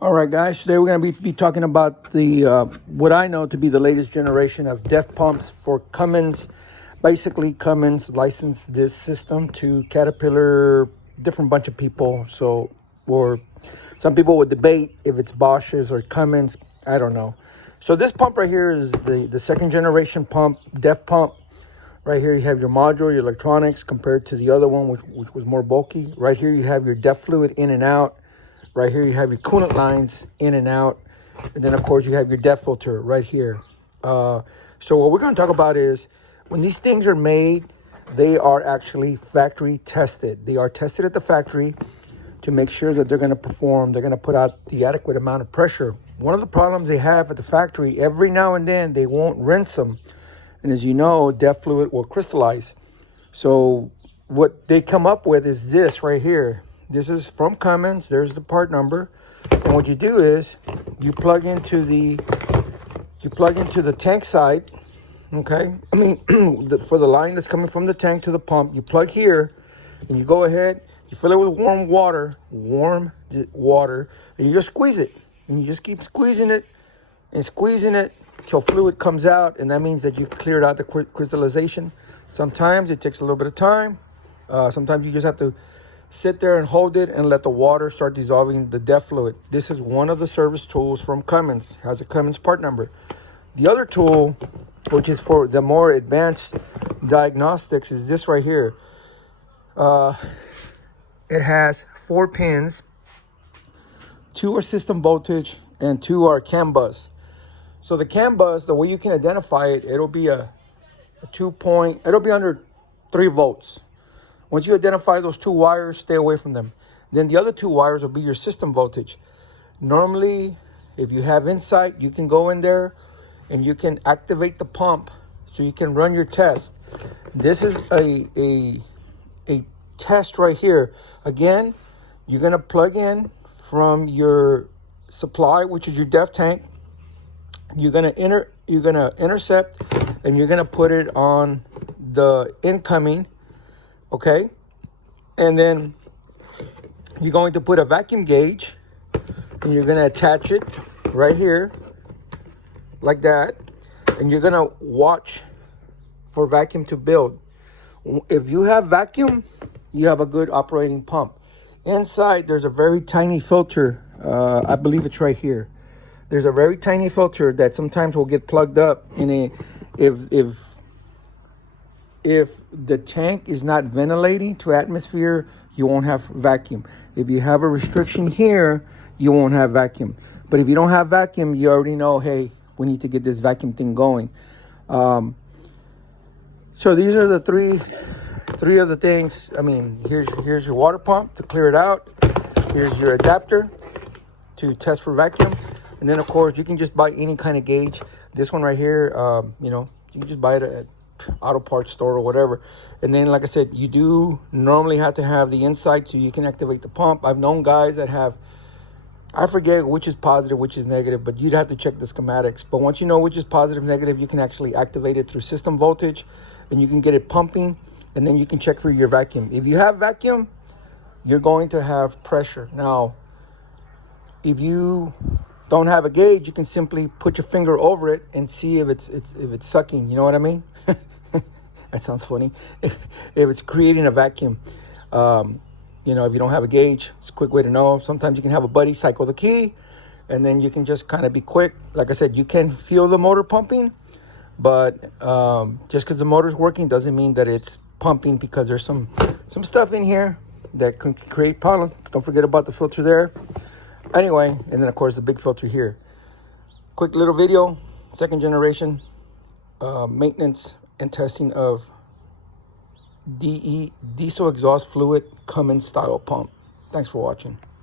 All right, guys. Today we're going to be talking about the what I know to be the latest generation of DEF pumps for Cummins. Basically, Cummins licensed this system to Caterpillar, different bunch of people. So, or some people would debate if it's Bosch's or Cummins. I don't know. So this pump right here is the second generation pump, DEF pump. Right here you have your module, your electronics, compared to the other one, which was more bulky. Right here you have your DEF fluid in and out. Right here you have your coolant lines in and out. And then of course you have your DEF filter right here. So what we're going to talk about is when these things are made, they are actually factory tested. They are tested at the factory to make sure that they're going to perform. They're going to put out the adequate amount of pressure. One of the problems they have at the factory, every now and then they won't rinse them. And as you know, DEF fluid will crystallize. So what they come up with is this right here. This is from Cummins. There's the part number. And what you do is you plug into the tank side. Okay. I mean, for the line that's coming from the tank to the pump, you plug here and you go ahead, you fill it with warm water, and you just squeeze it. And you just keep squeezing it till fluid comes out. And that means that you cleared out the crystallization. Sometimes it takes a little bit of time. Sometimes you just have to sit there and hold it and let the water start dissolving the DEF fluid. This is one of the service tools from Cummins. Has a Cummins part number. The other tool, which is for the more advanced diagnostics, is this right here. It has 4 pins. 2 are system voltage and 2 are CAN bus. So the CAN bus, the way you can identify it, it'll be a 2-point, it'll be under 3 volts. Once you identify those 2 wires, stay away from them. Then the other 2 wires will be your system voltage. Normally, if you have insight, you can go in there and you can activate the pump so you can run your test. This is a test right here. Again, you're gonna plug in from your supply, which is your DEF tank. You're gonna intercept and you're gonna put it on the incoming. Okay, and then you're going to put a vacuum gauge and you're going to attach it right here like that, and you're going to watch for vacuum to build. If you have vacuum, you have a good operating pump. Inside there's a very tiny filter. I believe it's right here. There's a very tiny filter that sometimes will get plugged up in if the tank is not ventilating to atmosphere, you won't have vacuum. If you have a restriction here, you won't have vacuum. But if you don't have vacuum, you already know, hey, we need to get this vacuum thing going. So these are the three of the things. I mean, here's your water pump to clear it out. Here's your adapter to test for vacuum. And then, of course, you can just buy any kind of gauge. This one right here, you can just buy it at auto parts store or whatever. And then, like I said, you do normally have to have the insight so you can activate the pump. I've known guys that have, I forget which is positive, which is negative, but you'd have to check the schematics. But once you know which is positive, negative, you can actually activate it through system voltage and you can get it pumping, and then you can check for your vacuum. If you have vacuum, you're going to have pressure. Now, if you don't have a gauge, you can simply put your finger over it and see if it's sucking. You know what I mean? That sounds funny. If it's creating a vacuum, if you don't have a gauge, it's a quick way to know. Sometimes you can have a buddy cycle the key, and then you can just kind of be quick. Like I said, you can feel the motor pumping, but just because the motor's working doesn't mean that it's pumping, because there's some stuff in here that can create pollen. Don't forget about the filter there. Anyway, and then of course the big filter here. Quick little video, second generation maintenance and testing of DE diesel exhaust fluid Cummins style pump. Thanks for watching.